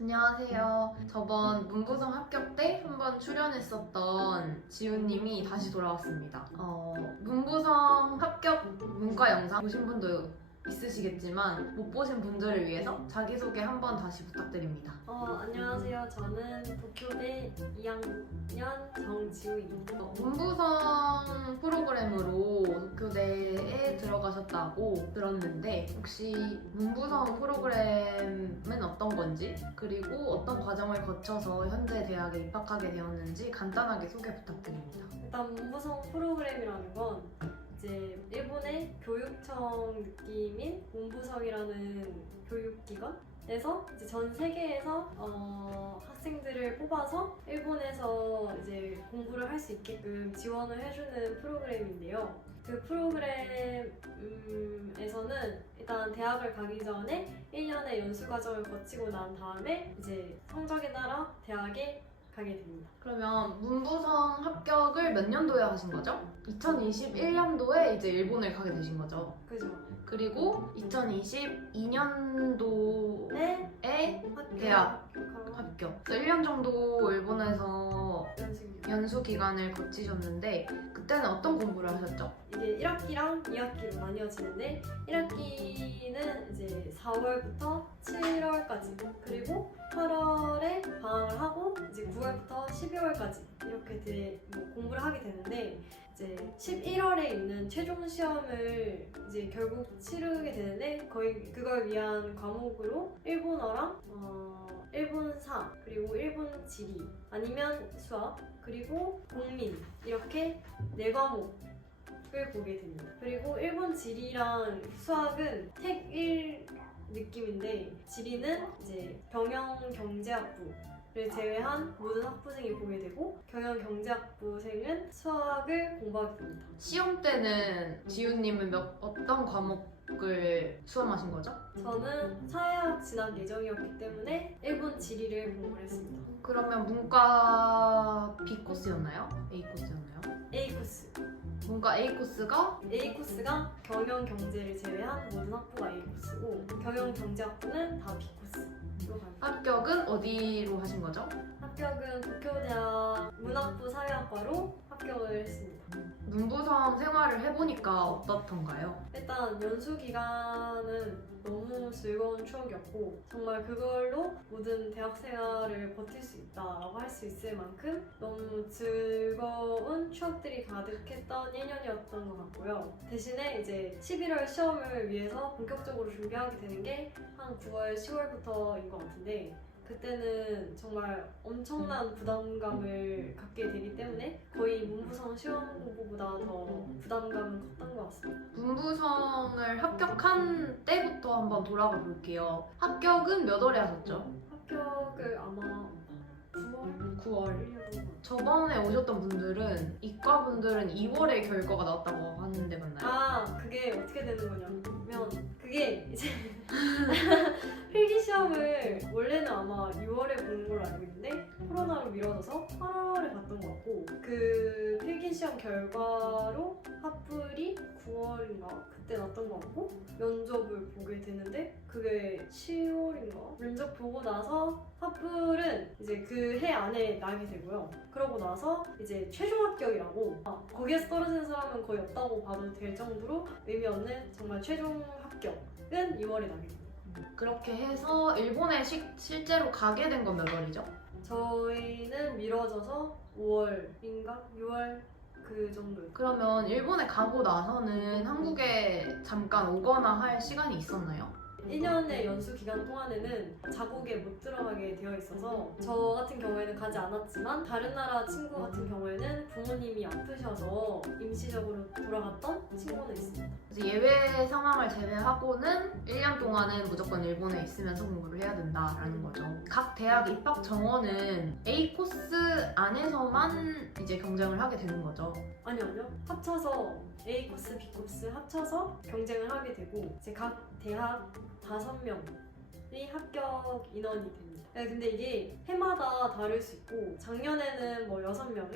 안녕하세요. 저번 문부성 합격 때 한번 출연했었던 지훈님이 다시 돌아왔습니다. 문부성 합격 문과 영상 보신 분도 있으시겠지만 못 보신 분들을 위해서 자기소개 한번 다시 부탁드립니다. 안녕하세요. 저는 도쿄대 2학년 정지우입니다. 문부성 프로그램으로 도쿄대에 들어가셨다고 들었는데 혹시 문부성 프로그램은 어떤 건지 그리고 어떤 과정을 거쳐서 현재 대학에 입학하게 되었는지 간단하게 소개 부탁드립니다. 일단 문부성 프로그램이라는 건 이제 일본의 교육청 느낌인 문부성이라는 교육기관에서 이제 전 세계에서 학생들을 뽑아서 일본에서 이제 공부를 할 수 있게끔 지원을 해주는 프로그램인데요. 그 프로그램에서는 일단 대학을 가기 전에 1년의 연수 과정을 거치고 난 다음에 이제 성적에 따라 대학에 가게 됩니다. 그러면 문부성 합격을 몇 년도에 하신 거죠? 2021년도에 이제 일본을 가게 되신 거죠. 그죠? 그리고 2022년도에 대학 합격. 그래서 1년 정도 일본에서 연수 기간을 거치셨는데 그때는 어떤 공부를 하셨죠? 이게 1학기랑 2학기로 나뉘어지는데 1학기는 이제 4월부터 7월까지 그리고 8월에 방학을 하고 이제 9월부터 12월까지 이렇게 공부를 하게 되는데 이제 11월에 있는 최종 시험을 이제 결국 치르게 되는데 거의 그걸 위한 과목으로 일본어랑 일본사 그리고 일본 지리 아니면 수학 그리고 공민 이렇게 4과목을 보게 됩니다. 그리고 일본 지리랑 수학은 택 1 느낌인데 지리는 이제 경영경제학부를 제외한 모든 학부생이 보게 되고 경영경제학부생은 수학을 공부하게 됩니다. 시험 때는 지훈님은 어떤 과목을 수험하신 거죠? 저는 사회학 진학 예정이었기 때문에 일본 지리를 공부를 했습니다. 그러면 문과 B 코스였나요? A 코스였나요? A 코스. 문과 A 코스가 A 코스가 경영경제를 제외한 모든 학부가 A 코스고 경영경제학부는 다 B 코스로 갑니다. 합격은 어디로 하신 거죠? 합격은 도쿄대학 문학부 사회학과로 합격을 했습니다. 문부성 생활을 해보니까 어떻던가요? 일단 연수 기간은 너무 즐거운 추억이었고 정말 그걸로 모든 대학 생활을 버틸 수 있다라고 할 수 있을 만큼 너무 즐거운 추억들이 가득했던 1년이었던 것 같고요. 대신에 이제 11월 시험을 위해서 본격적으로 준비하게 되는 게 한 9월, 10월부터인 것 같은데 그때는 정말 엄청난 부담감을 갖게 되기 때문에 거의 문부성 시험 공부보다 더 부담감은 컸던 것 같습니다. 문부성을 합격한 때부터 한번 돌아가 볼게요. 합격은 몇 월에 하셨죠? 합격을 아마 9월? 9월. 저번에 오셨던 분들은 이과 분들은 2월에 결과가 나왔다고 하는데 맞나요? 그게 어떻게 되는 거냐면 그게 이제 필기 시험을 원래는 아마 6월에 보는 걸로 알고 있는데 코로나로 미뤄져서 8월에 봤던 것 같고 그 필기 시험 결과로 합불이 9월인가 그때 났던 것 같고 면접을 보게 되는데 그게 10월인가 면접 보고 나서 합불은 이제 그 해 안에 나게 되고요. 그러고 나서 이제 최종 합격이라고 거기에서 떨어지는 사람은 거의 없다고 봐도 될 정도로 의미 없는 정말 최종 합격은 2월에 나게 됩니다. 그렇게 해서 일본에 실제로 가게 된 건 몇 월이죠? 저희는 미뤄져서 5월인가? 6월 그 정도. 그러면 일본에 가고 나서는 한국에 잠깐 오거나 할 시간이 있었나요? 1년의 연수 기간 동안에는 자국에 못 들어가게 되어 있어서 저 같은 경우에는 가지 않았지만 다른 나라 친구 같은 경우에는 부모님이 아프셔서 임시적으로 돌아갔던 친구는 있습니다. 그래서 예외 상황을 제외하고는 1년 동안은 무조건 일본에 있으면서 공부를 해야 된다라는 거죠. 각 대학 입학 정원은 A 코스 안에서만 이제 경쟁을 하게 되는 거죠. 아니요. 합쳐서 A 코스, B 코스 합쳐서 경쟁을 하게 되고 이제 각 대학 5명 분이 합격 인원이 됩니다. 네, 근데 이게 해마다 다를 수 있고 작년에는 뭐 6명,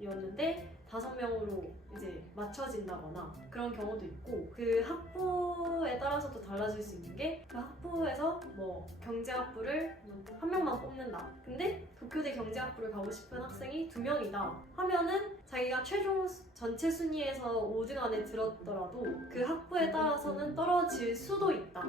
7명이었는데 5명으로 이제 맞춰진다거나 그런 경우도 있고 그 학부에 따라서도 달라질 수 있는 게 그 학부에서 뭐 경제학부를 한 명만 뽑는다. 근데 도쿄대 경제학부를 가고 싶은 학생이 2명이다 하면은 자기가 최종 전체 순위에서 5등 안에 들었더라도 그 학부에 따라서는 떨어질 수도 있다.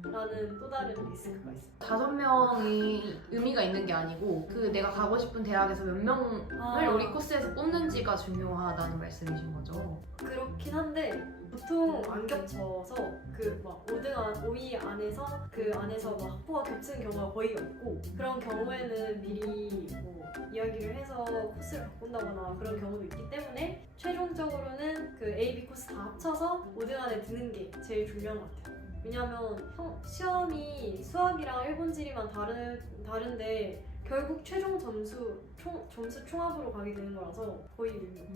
라는 또 다른 리스크가 있어요. 5명이 의미가 있는 게 아니고 그 내가 가고 싶은 대학에서 몇 명을 우리 코스에서 뽑는지가 중요하다는 말씀이신 거죠? 그렇긴 한데 보통 안 겹쳐서 그 막 5위 안에서 그 안에서 막 학부가 겹치는 경우가 거의 없고 그런 경우에는 미리 뭐 이야기를 해서 코스를 바꾼다거나 그런 경우도 있기 때문에 최종적으로는 그 A, B 코스 다 합쳐서 5등 안에 드는 게 제일 중요한 것 같아요. 왜냐면 시험이 수학이랑 일본 지리만 다른데 결국 최종 점수 총합으로 가게 되는 거라서 거의 유리.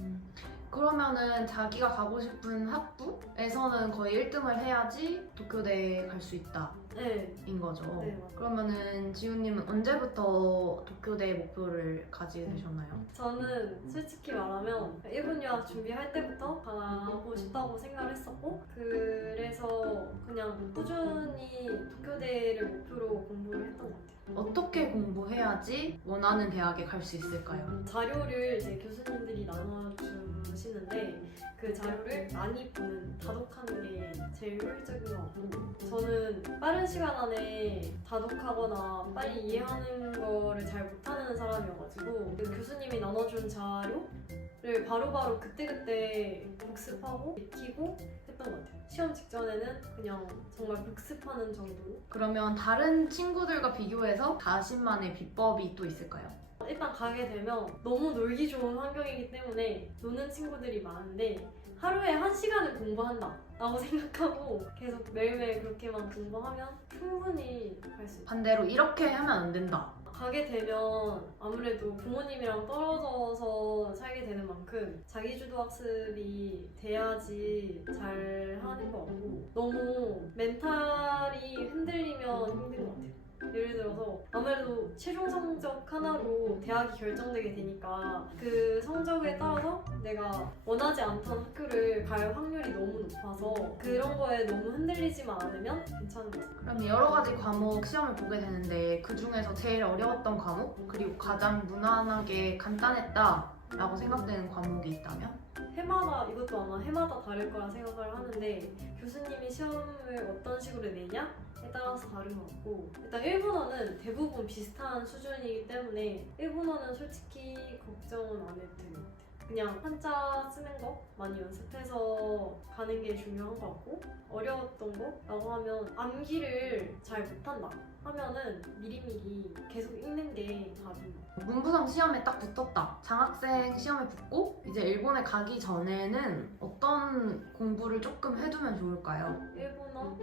그러면은 자기가 가고 싶은 학부에서는 거의 1등을 해야지 도쿄대에 갈 수 있다. 네. 인 거죠. 네, 맞아요. 그러면은 지우님은 언제부터 도쿄대 목표를 가지게 되셨나요? 저는 솔직히 말하면 일본 유학 준비할 때부터 가고 싶다고 생각을 했었고 그래서 그냥 꾸준히 도쿄대를 목표로 공부를 했던 것 같아요. 어떻게 공부해야지 원하는 대학에 갈 수 있을까요? 자료를 이제 교수님들이 나눠주시는데 그 자료를 많이 보는, 다독하는 게 제일 효율적인 것 같고 저는 빠른 시간 안에 다독하거나 빨리 이해하는 거를 잘 못하는 사람이어가지고 그 교수님이 나눠준 자료를 바로바로 그때그때 복습하고 익히고 했던 것 같아요. 시험 직전에는 그냥 정말 복습하는 정도로. 그러면 다른 친구들과 비교해서 자신만의 비법이 또 있을까요? 일단 가게 되면 너무 놀기 좋은 환경이기 때문에 노는 친구들이 많은데 하루에 1시간을 공부한다 라고 생각하고 계속 매일매일 그렇게만 공부하면 충분히 갈 수 있어요. 반대로 이렇게 하면 안 된다. 가게 되면 아무래도 부모님이랑 떨어져서 살게 되는 만큼 자기주도 학습이 돼야지 잘 하는 것 같고 너무 멘탈이 흔들리면 힘든 것 같아요. 예를 들어서 아무래도 최종 성적 하나로 대학이 결정되게 되니까 그 성적에 따라서 내가 원하지 않던 학교를 갈 확률이 너무 높아서 그런 거에 너무 흔들리지만 않으면 괜찮은 것 같아요. 그럼 여러 가지 과목 시험을 보게 되는데 그 중에서 제일 어려웠던 과목 그리고 가장 무난하게 간단했다라고 생각되는 과목이 있다면? 해마다 이것도 아마 해마다 다를 거라 생각을 하는데 교수님이 시험을 어떤 식으로 내냐에 따라서 다른 것 같고 일단 일본어는 대부분 비슷한 수준이기 때문에 일본어는 솔직히 걱정은 안 해도 되는 것 같아요. 그냥 한자 쓰는 거 많이 연습해서 가는 게 중요한 것 같고 어려웠던 거라고 하면 암기를 잘 못한다 하면은 미리미리 계속 읽는 게 답인 것 같아요. 문부상 시험에 딱 붙었다. 장학생 시험에 붙고 이제 일본에 가기 전에는 어떤 공부를 조금 해두면 좋을까요? 일본어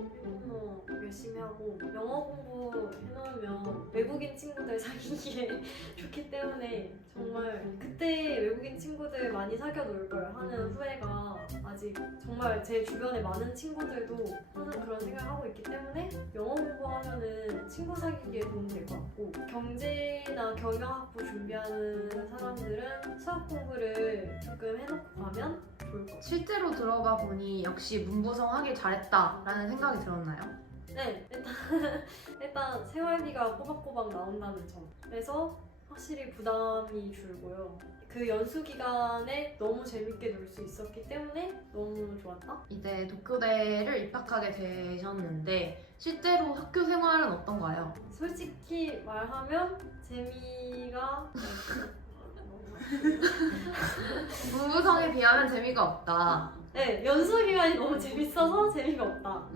열심히 하고 영어 공부 해놓으면 외국인 친구들 사귀기에 좋기 때문에 정말 그때 외국인 친구들 많이 사귀어 놀 걸 하는 후회가 아직 정말 제 주변에 많은 친구들도 항상 그런 생각을 하고 있기 때문에 영어 공부하면은 친구 사귀기에 도움될 것 같고 경제나 경영학부 준비하는 사람들은 수학 공부를 조금 해놓고 가면 좋을 것 같아요. 실제로 들어가 보니 역시 문부성 하길 잘했다라는 생각이 들었나요? 네, 일단 생활비가 꼬박꼬박 나온다는 점. 그래서 확실히 부담이 줄고요. 그 연수 기간에 너무 재밌게 놀 수 있었기 때문에 너무 좋았다. 이제 도쿄대를 입학하게 되셨는데 실제로 학교 생활은 어떤가요? 솔직히 말하면 재미가 문부성에 비하면 재미가 없다. 네, 연수 기간이 너무 재밌어서 재미가 없다.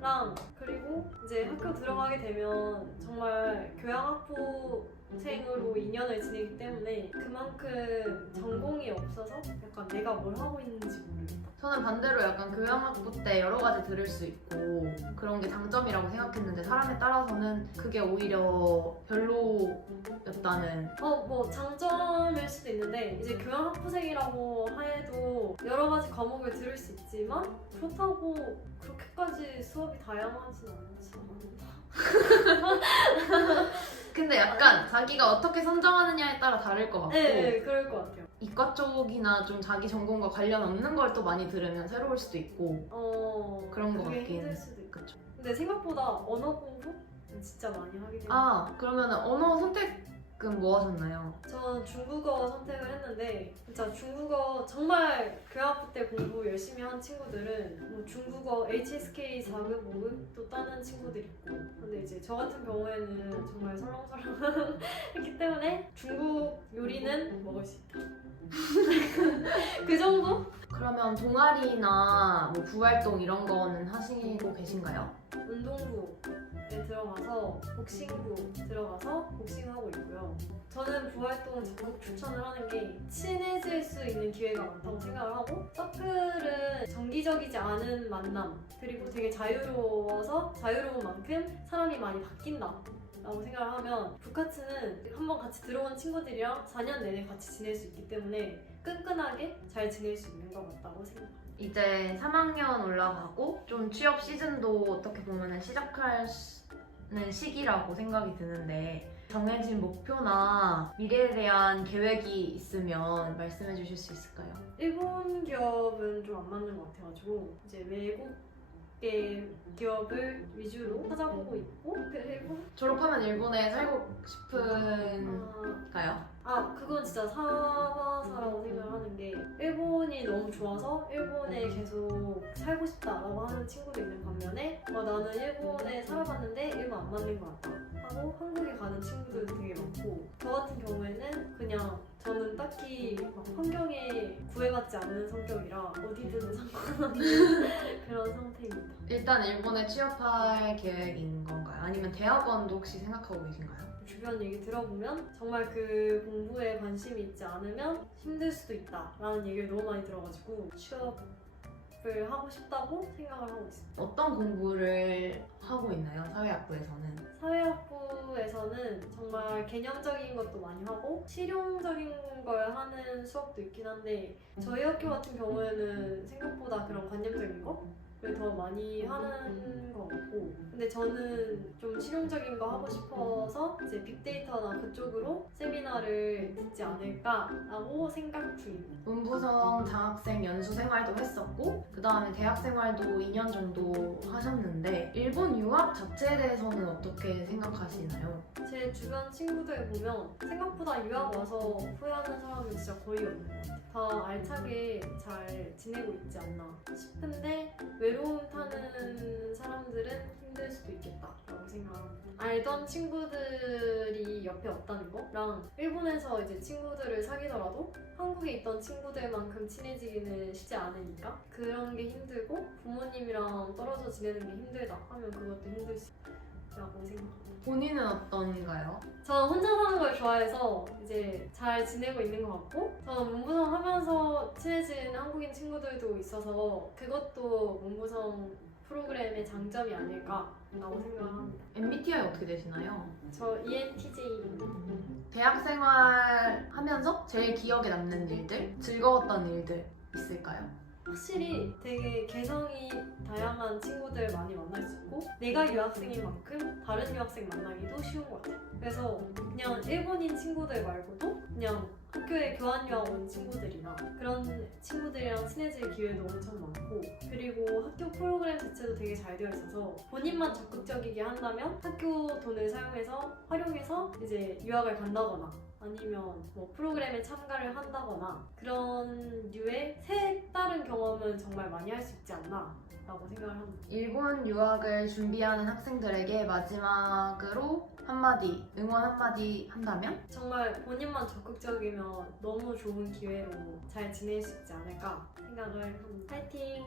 랑 그리고 이제 학교 들어가게 되면 정말 교양학부생으로 2년을 지내기 때문에 그만큼 전공이 없어서 약간 내가 뭘 하고 있는지 모르겠다. 저는 반대로 약간 교양학부 때 여러 가지 들을 수 있고 그런 게 장점이라고 생각했는데 사람에 따라서는 그게 오히려 별로였다는. 뭐 장점일 수도 있는데 이제 교양학부생이라고 해도 여러 가지 과목을 들을 수 있지만 그렇다고 그렇게까지 수업이 다양하진 않지 않나? 근데 약간 자기가 어떻게 선정하느냐에 따라 다를 것 같고 네, 그럴 것 같아요. 이과 쪽이나 좀 자기 전공과 관련 없는 걸 또 많이 들으면 새로울 수도 있고 그런 것 그게 같긴 힘들 수도 있고. 그쵸. 근데 생각보다 언어 공부 진짜 많이 하게 돼요. 그러면 언어 선택은 뭐 하셨나요? 전 중국어 선택을 했는데 진짜 중국어 정말 교양학부 때 공부 열심히 한 친구들은 뭐 중국어 HSK 4급, 5급도 따는 친구들 있고 근데 이제 저 같은 경우에는 정말 설렁설렁 했기 때문에 중국 요리는 먹을 수 있다. 그 정도? 그러면 동아리나 뭐 부활동 이런 거는 하시고 계신가요? 운동부에 들어가서 복싱부 들어가서 복싱하고 있고요. 저는 부활동 적극 추천을 하는 게 친해질 수 있는 기회가 많다고 생각을 하고 서클은 정기적이지 않은 만남 그리고 되게 자유로워서 자유로운 만큼 사람이 많이 바뀐다 라고 생각을 하면 부카츠는 한번 같이 들어온 친구들이랑 4년 내내 같이 지낼 수 있기 때문에 끈끈하게 잘 지낼 수 있는 것 같다고 생각합니다. 이제 3학년 올라가고 좀 취업 시즌도 어떻게 보면 시작하는 시기라고 생각이 드는데 정해진 목표나 미래에 대한 계획이 있으면 말씀해 주실 수 있을까요? 일본 기업은 좀 안 맞는 것 같아가지고 이제 외국계 기업을 위주로 찾아보고 있고 그리고 졸업하면 일본에 살고 싶은가요? 그건 진짜 사바사라고 생각을 하는 게 일본이 너무 좋아서 일본에 계속 살고 싶다라고 하는 친구도 있는 반면에 나는 일본에 살아봤는데 일본 안 맞는 것 같다 하고 한국에 가는 친구들도 되게 많고 저 같은 경우에는 그냥 저는 딱히 막 환경에 구애받지 않는 성격이라 어디든 상관없는 그런 상태입니다. 일단 일본에 취업할 계획인 건가요? 아니면 대학원도 혹시 생각하고 계신가요? 주변 얘기 들어보면 정말 그 공부에 관심이 있지 않으면 힘들 수도 있다라는 얘기를 너무 많이 들어가지고 취업을 하고 싶다고 생각을 하고 있습니다. 어떤 공부를 하고 있나요? 사회학부에서는? 사회학부에서는 정말 개념적인 것도 많이 하고 실용적인 걸 하는 수업도 있긴 한데 저희 학교 같은 경우에는 생각보다 그런 관념적인 거를 더 많이 하는 것 같고 근데 저는 좀 실용적인 거 하고 싶어서 이제 빅데이터나 그쪽으로 세미나를 듣지 않을까라고 생각 중입니다. 문부성 장학생 연수 생활도 했었고 그 다음에 대학 생활도 2년 정도 하셨는데 일본 유학 자체에 대해서는 어떻게 생각하시나요? 제 주변 친구들 보면 생각보다 유학 와서 후회하는 사람은 진짜 거의 없는 것 같아요. 다 알차게 잘 지내고 있지 않나 싶은데 외로움 타는 사람들은 힘들 수도 있겠다라고 생각합니다. 알던 친구들이 옆에 없다는 거랑 일본에서 이제 친구들을 사귀더라도 한국에 있던 친구들만큼 친해지기는 쉽지 않으니까 그런 게 힘들고 부모님이랑 떨어져 지내는 게 힘들다 하면 그것도 힘들 수 있다고 생각합니다. 본인은 어떤가요? 저는 혼자 사는 걸 좋아해서 이제 잘 지내고 있는 것 같고 저는 문부성 하면서 친해진 한국인 친구들도 있어서 그것도 문부성 프로그램의 장점이 아닐까라고 생각을 합니다. MBTI 어떻게 되시나요? 저 ENTJ 대학 생활 하면서 제일 기억에 남는 일들, 즐거웠던 일들 있을까요? 확실히 되게 개성이 다양한 친구들 많이 만날 수 있고 내가 유학생인 만큼 다른 유학생 만나기도 쉬운 것 같아요. 그래서 그냥 일본인 친구들 말고도 그냥 학교에 교환유학 온 친구들이나 그런 친구들이랑 친해질 기회도 엄청 많고 그리고 학교 프로그램 자체도 되게 잘 되어 있어서 본인만 적극적이게 한다면 학교 돈을 사용해서 활용해서 이제 유학을 간다거나 아니면 뭐 프로그램에 참가를 한다거나 그런 류의 색다른 경험은 정말 많이 할 수 있지 않나 라고 생각을 합니다. 일본 유학을 준비하는 학생들에게 마지막으로 한마디, 응원 한마디 한다면? 정말 본인만 적극적이면 너무 좋은 기회로 잘 지낼 수 있지 않을까 생각을 합니다. 파이팅!